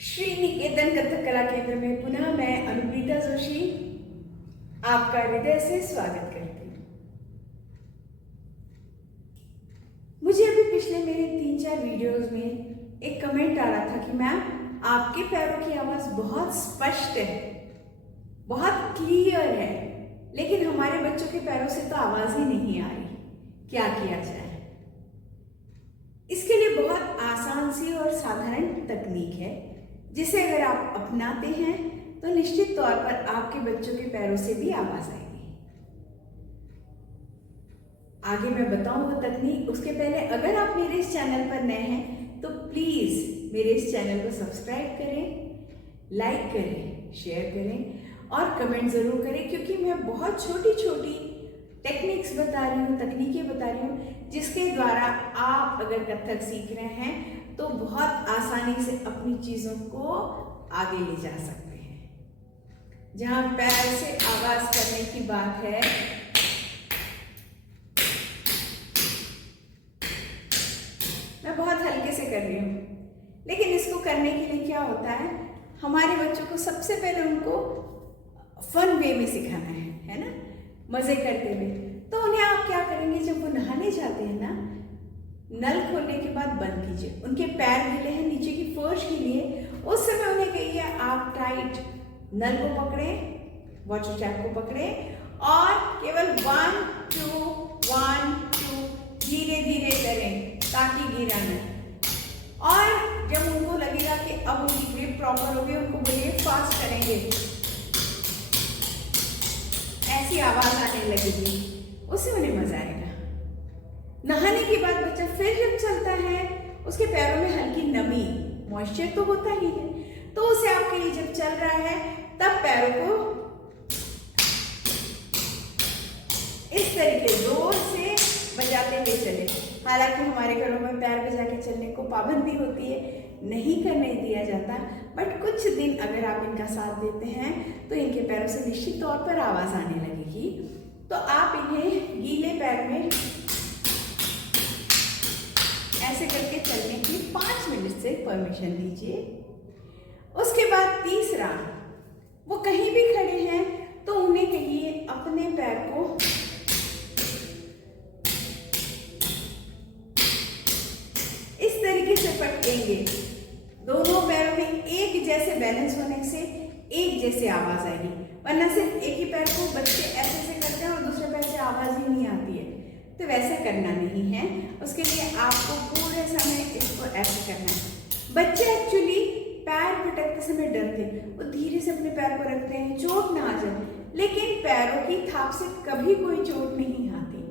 श्री निकेतन कथक कला केंद्र में पुनः मैं अनुप्रीता जोशी आपका हृदय से स्वागत करती हूँ। मुझे अभी पिछले मेरे 3-4 वीडियोस में एक कमेंट आ रहा था कि मैम आपके पैरों की आवाज बहुत स्पष्ट है, बहुत क्लियर है, लेकिन हमारे बच्चों के पैरों से तो आवाज ही नहीं आ रही, क्या किया जाए? इसके लिए बहुत आसान सी और साधारण तकनीक है जिसे अगर आप अपनाते हैं तो निश्चित तौर पर आपके बच्चों के पैरों से भी आवाज आएगी। आगे मैं बताऊं वो तकनीक, उसके पहले अगर आप मेरे इस चैनल पर नए हैं तो प्लीज मेरे इस चैनल को सब्सक्राइब करें, लाइक करें, शेयर करें और कमेंट जरूर करें, क्योंकि मैं बहुत छोटी छोटी टेक्निक्स बता रही हूँ, तकनीकें बता रही हूँ, जिसके द्वारा आप अगर कथक सीख रहे हैं तो बहुत आसानी से अपनी चीजों को आगे ले जा सकते हैं। जहां पैर से आवाज करने की बात है, मैं बहुत हल्के से कर रही हूं, लेकिन इसको करने के लिए क्या होता है, हमारे बच्चों को सबसे पहले उनको फन वे में सिखाना है ना, मजे करते हुए। तो उन्हें आप क्या करेंगे, जब वो नहाने जाते हैं ना, नल खोलने के बाद बंद कीजिए, उनके पैर गीले हैं नीचे की फर्श के लिए, उस समय उन्हें कहिए आप टाइट नल को पकड़े, वाटर टैप को पकड़े और केवल 1 2 1 2 धीरे धीरे करें ताकि गिरा न। और जब उनको लगेगा कि अब उनकी ग्रिप प्रॉपर हो गई, उनको बोलिए फास्ट करेंगे, ऐसी आवाज आने लगेगी, उससे उन्हें मजा आएगा। नहाने के बाद बच्चा फिर जब चलता है, उसके पैरों में हल्की नमी, मॉइस्चर तो होता ही है, तो उसे आप कहिए जब चल रहा है तब पैरों को इस तरीके जोर से बजाते हुए चले। हालांकि हमारे घरों में पैर बजा के चलने को पाबंदी होती है, नहीं करने दिया जाता, बट कुछ दिन अगर आप इनका साथ देते हैं तो इनके पैरों से निश्चित तौर पर आवाज आने लगेगी। तो आप इन्हें गीले पैर में ऐसे करके चलने की 5 मिनट से परमिशन दीजिए। उसके बाद तीसरा, वो कहीं भी खड़े हैं तो उन्हें कहिए अपने पैर को इस तरीके से पटकेंगे, दोनों पैरों में एक जैसे बैलेंस होने से एक जैसे आवाज आएगी, वरना सिर्फ एक ही पैर को बच्चे ऐसे करते हैं और दूसरे पैर से आवाज ही नहीं आती है, तो वैसे करना नहीं है। उसके लिए आपको पूरे समय इसको ऐसे करना है। बच्चे एक्चुअली पैर पटकते समय डरते हैं, वो धीरे से अपने पैर को रखते हैं चोट ना आ जाए, लेकिन पैरों की थाप से कभी कोई चोट नहीं आती।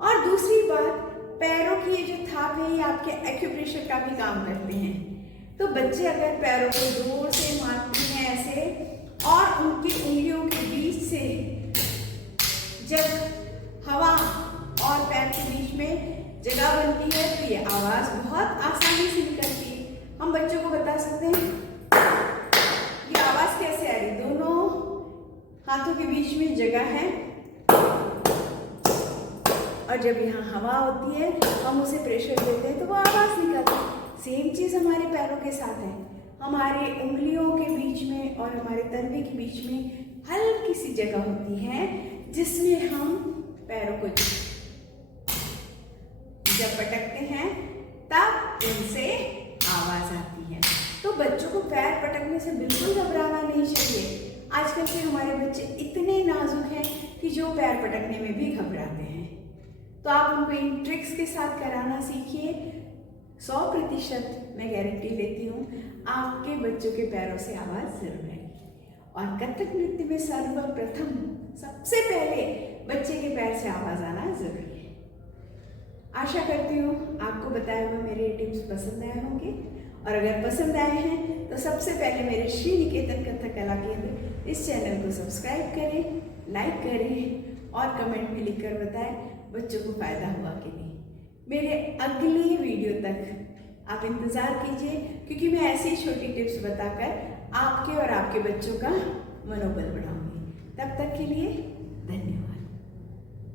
और दूसरी बात, पैरों की ये जो थाप है ये आपके एक्यूप्रेशर का भी काम करते हैं। तो बच्चे अगर पैरों को जोर से मारते हैं ऐसे और उनकी उंगलियों के बीच से जब हवा और पैर के बीच में जगह बनती है तो ये आवाज बहुत आसानी से निकलती है। हम बच्चों को बता सकते हैं ये आवाज कैसे आ रही, दोनों हाथों के बीच में जगह है और जब यहाँ हवा होती है हम उसे प्रेशर देते हैं तो वो आवाज निकलती है। सेम चीज हमारे पैरों के साथ है, हमारे उंगलियों के बीच में और हमारे तलवे के बीच में हल्की सी जगह होती है जिसमें हम पैरों को जब पटकते हैं तब उनसे आवाज आती है। तो बच्चों को पैर पटकने से बिल्कुल घबराना नहीं चाहिए। आजकल के हमारे बच्चे इतने नाजुक हैं कि जो पैर पटकने में भी घबराते हैं, तो आप उनको इन ट्रिक्स के साथ कराना सीखिए। 100% मैं गारंटी लेती हूँ आपके बच्चों के पैरों से आवाज जरूर आएगी। और कथक नृत्य में सर्वप्रथम सबसे पहले बच्चे के पैर से आवाज आना जरूरी है। आशा करती हूँ आपको बताए हुए मेरे टिप्स पसंद आए होंगे, और अगर पसंद आए हैं तो सबसे पहले मेरे श्री निकेतन कथक कला केंद्र इस चैनल को सब्सक्राइब करें, लाइक करें और कमेंट में लिखकर बताएं बच्चों को फायदा हुआ कि नहीं। मेरे अगली वीडियो तक आप इंतजार कीजिए, क्योंकि मैं ऐसी छोटी टिप्स बताकर आपके और आपके बच्चों का मनोबल बढ़ाऊंगी। तब तक के लिए धन्यवाद।